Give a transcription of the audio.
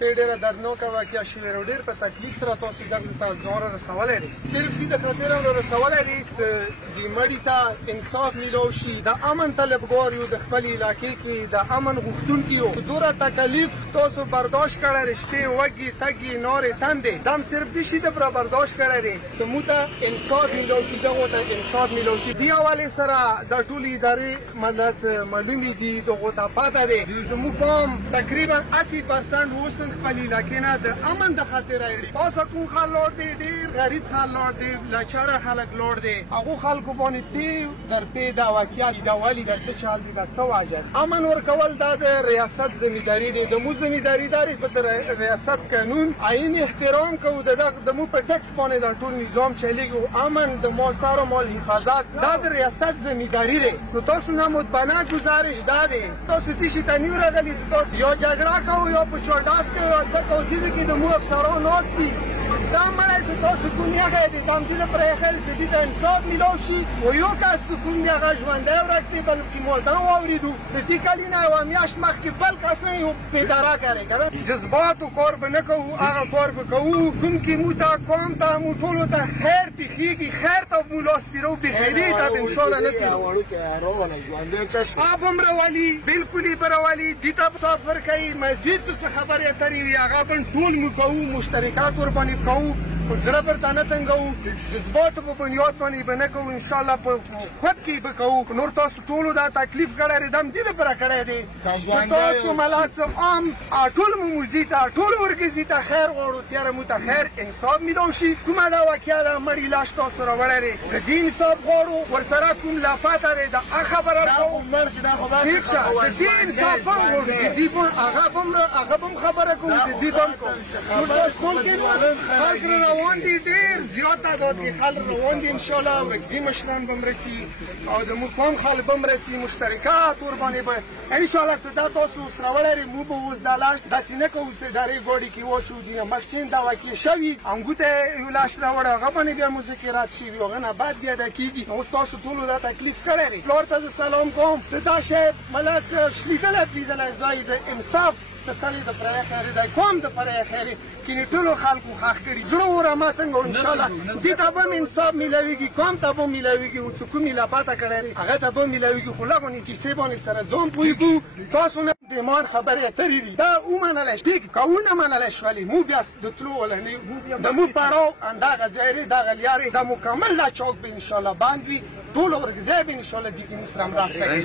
ډېره دردناکه واقعه شوې ده، ډېر په تکلیف سره تاسو دغه ته ځان رسولی دی. صرف دې د خاطر رسولی دی چې دې مړي ته انصاف میلاو شي. د امن طلبګار یو، د خپل علاقې کې د امن غوښتونکي یو. دومره تکلیف تاسو برداشت کړی دی، شپې وږي تږي نارې تندې، دا هم صرف دې شي دپاره برداشت کړی دی چې موږ ته انصاف میلاو شي، دغو ته انصاف میلاو شي. دې حوالې سره دا ټولې ادارې معلومې دي، دغو ته پته دی. زموږ قوم تقریبا 80% اوس خپل علاقې نه د امن د خاطره تاسو کوم خلک لوړ دی، ډېر غریب خلک لوړ دی، لاچاره خلک لوړ دی. هغو خلکو باندې پې در پې دا واقعیت دا ولې دا څه چال دی، دا څه واجب. امن ورکول دا د ریاست ذمهداري دی، د مو ذمهداري دا دی چې د ریاست قانون آئین احترام کوو، د مو په ټکس باندې دا ټول نظام چلیږي. امن د مال سار و مال حفاظت دا د ریاست ذمهداري دی. نو تاسو نه متبنه گزارش دا دی، تاسو دې شي ته نیو راغلي، تاسو یا جګړه کوو یا په چوډاس کې یا څه کوو، دې کې د مو افسران ناست دي. دا مړی چې تاسو کوم یغی دی، دا همدې لپاره یخی دی چې دې ته انصاف میلاو شي. و یو کس چې کوم یغه ژوندی ورک دی، بلکې مردان واورېدو د دې کلي نه یوه میاشت مخکې بل کس نه یو بېداره کړی که نه. جذباتو کار به نه کوو، هغه کار به کوو کوم کې مو ته قوم ته مو ټولو ته خیر پېښېږي، خیر ته مو لاس تېرو، بېخیري ته به انشاءالله نه تېرو. آب هم راولي، بلکل یې به راولي، دې ته به صاف ورکوي. مزید څه خبرې اترې وي هغه به ټول مو کوو، مشترکات ورباندې کوو، خو زړه ورته نه تنګوو، جذباتو په بنیاد باندې به نه کوو، انشاءالله په خود کې به کوو. نور تاسو ټولو دا تکلیف کړی دی، دا هم دې لپاره کړی دی چې تاسو ملت عام ټول مو موزي ته، ټول ورګزي ته خیر غواړو چې یاره مو ته خیر انصاف میلاو شي. کومه دا واقعه ده، مړي لاش تاسو راوړی دی، د دې انصاف غواړو. ورسره کوم لافته دی، دا خبره کوو، ټیک شه، د دې انصاف هم غواړو، د دې هغه به هم خبره کوو، د دې به هم کوو. خلک روان دي، ډېر زیات تعداد کې خلک روان دي، انشاءالله ورکزي مشران به هم رسي او د موږ قوم خلک به هم رسي، مشترکات ورباندې به انشاءالله چې دا تاسو اوس راوړی دی. موږ به اوس دا لاش داسې نه کوو چې ډارې ګوډې کې وشو، دینه مخکې دا واقع شوي، انګو ته یو لاش راوړی، هغه باندې بیا مذاکرات شوي، هغه نه بعد بیا دا کېږي. اوس تاسو ټولو دا تکلیف کړی دی. پلار ته زه سلام کوم چې دا شی ملت شلیدلی پرېدلی ځای د انصاف د تلې د پرې خیرې دی، قوم د پرې خیرې کینې ټولو خلکو خوښ کړي. زړه وره مه تنګوه، انشاءالله دې ته به هم انصاف میلاویږي، قوم ته به هم میلاویږي، چې کوم یې لاپته کړی دی هغه ته به هم میلاویږي. خو لغونې کیسې باندې سره ځان پوهېږو. تاسو نه دمان خبرې اترې دي، دا ومنلی ټیک که ونه منلی شولې، مو بیا د تلو ولنې د مو پړاو همدغه ځای دی، دغه لیارې دا مکمل دا چوک به انشاءالله بند وي، ټول ورګځی به انشاءالله دې کې مو سره مرسته کوي.